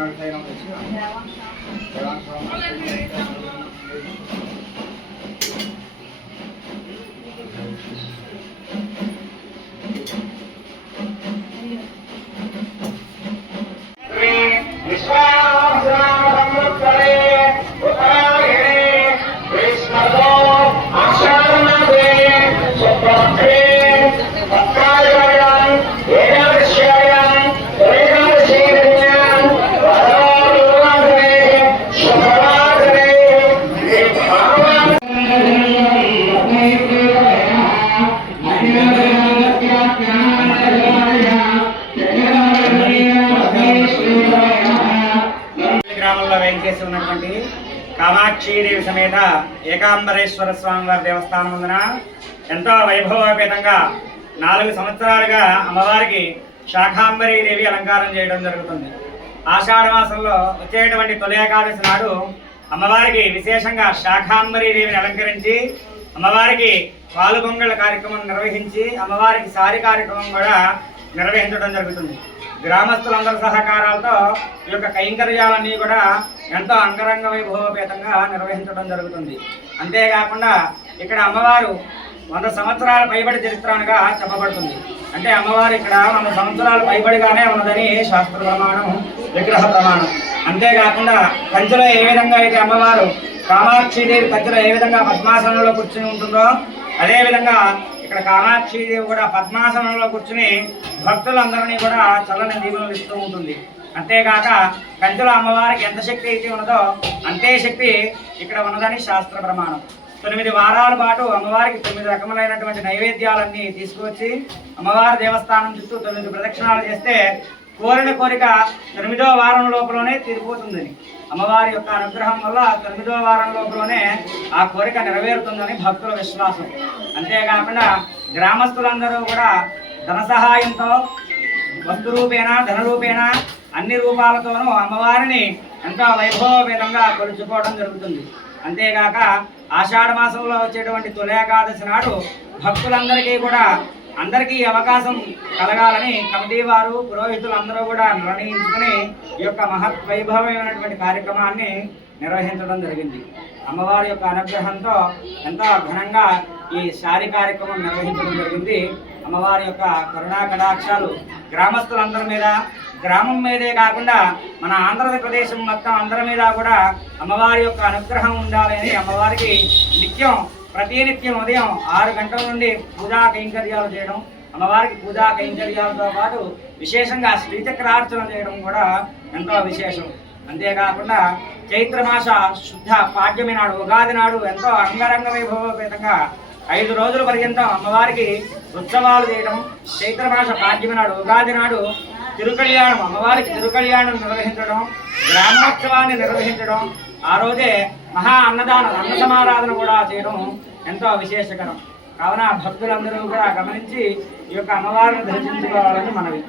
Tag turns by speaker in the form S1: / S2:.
S1: Naar het Nederland Kamakshi Devi సమేత ఏకాంబరేశ్వర స్వామి వారి దేవస్థానం ముందున ఎంతో వైభవోపేతంగా నాలుగు సంవత్సరాలుగా అమ్మవారికి శాఖాంబరీదేవి అలంకారం చేయడం జరుగుతుంది. ఆషాఢ మాసంలో వచ్చేటువంటి తొలి ఏకాదశి నాడు అమ్మవారికి విశేషంగా శాఖాంబరీదేవిని అలంకరించి అమ్మవారికి పాలుగొంగళ కార్యక్రమం నిర్వహించి అమ్మవారికి సారి కార్యక్రమం కూడా నిర్వహించడం జరుగుతుంది. గ్రామస్తులందరి సహకారాలతో ఈ యొక్క కైంకర్యాలన్నీ కూడా ఎంతో అంగరంగ వైభవపేతంగా నిర్వహించడం జరుగుతుంది. అంతేకాకుండా ఇక్కడ అమ్మవారు వంద సంవత్సరాల పైబడి చరిత్రగా చెప్పబడుతుంది. అంటే అమ్మవారు ఇక్కడ వంద సంవత్సరాలు పైబడిగానే ఉన్నదని శాస్త్ర ప్రమాణం విగ్రహ ప్రమాణం. అంతేకాకుండా కంచెలో ఏ విధంగా అయితే అమ్మవారు కామాక్షిదేవి కంచెలో ఏ విధంగా పద్మాసనంలో కూర్చుని ఉంటుందో అదేవిధంగా ఇక్కడ కామాక్షిదేవి కూడా పద్మాసనంలో కూర్చుని భక్తులందరినీ కూడా చల్లని దీవెనలు ఇస్తూ ఉంటుంది. అంతేకాక కంచెలో అమ్మవారికి ఎంత శక్తి అయితే ఉన్నదో అంతే శక్తి ఇక్కడ ఉన్నదని శాస్త్ర ప్రమాణం. తొమ్మిది వారాల పాటు అమ్మవారికి తొమ్మిది రకములైనటువంటి నైవేద్యాలన్నీ తీసుకువచ్చి అమ్మవారి దేవస్థానం చుట్టూ తొమ్మిది ప్రదక్షిణాలు చేస్తే కోరిన కోరిక తొమ్మిదో వారం లోపలనే తీరిపోతుందని. అమ్మవారి యొక్క అనుగ్రహం వల్ల తొమ్మిదో వారం లోపలనే ఆ కోరిక నెరవేరుతుందని భక్తుల విశ్వాసం. అంతేకాకుండా గ్రామస్తులందరూ కూడా ధన సహాయంతో వస్తు రూపేణ ధన రూపేణ అన్ని రూపాలతోనూ అమ్మవారిని ఎంతో వైభవపేతంగా కొలుచుకోవడం జరుగుతుంది. అంతేగాక ఆషాఢ మాసంలో వచ్చేటువంటి తులేకాదశి నాడు భక్తులందరికీ కూడా అందరికీ అవకాశం కలగాలని కమిటీ వారు పురోహితులు అందరూ కూడా నిర్ణయించుకుని ఈ యొక్క మహత్ వైభవమైనటువంటి కార్యక్రమాన్ని నిర్వహించడం జరిగింది. అమ్మవారి యొక్క అనుగ్రహంతో ఎంతో ఘనంగా ఈ శారీ కార్యక్రమం నిర్వహించడం జరిగింది. అమ్మవారి యొక్క కరుణా కటాక్షాలు గ్రామస్తులందరి మీద గ్రామం మీదే కాకుండా మన ఆంధ్రప్రదేశం మొత్తం అందరి మీద కూడా అమ్మవారి యొక్క అనుగ్రహం ఉండాలని అమ్మవారికి నిత్యం ప్రతినిత్యం ఉదయం ఆరు గంటల నుండి పూజా కైంకర్యాలు చేయడం అమ్మవారికి పూజా కైంకర్యాలతో పాటు విశేషంగా శ్రీచక్రార్చన చేయడం కూడా ఎంతో విశేషం. అంతేకాకుండా చైత్రమాస శుద్ధ పాడ్యమి నాడు ఉగాది నాడు ఎంతో అంగరంగ వైభవపేతంగా ఐదు రోజుల పర్యంతం అమ్మవారికి ఉత్సవాలు చేయడం చైత్రమాస పాడ్యమి నాడు ఉగాది నాడు తిరుకళ్యాణం అమ్మవారికి తిరుకళ్యాణం నిర్వహించడం గ్రామోత్సవాన్ని నిర్వహించడం ఆ రోజే మహా అన్నదానం అన్న సమారాధన కూడా చేయడం ఎంతో విశేషకరం. కావున భక్తులందరూ కూడా గమనించి ఈ యొక్క అమ్మవారిని దర్శించుకోవాలని మనవి.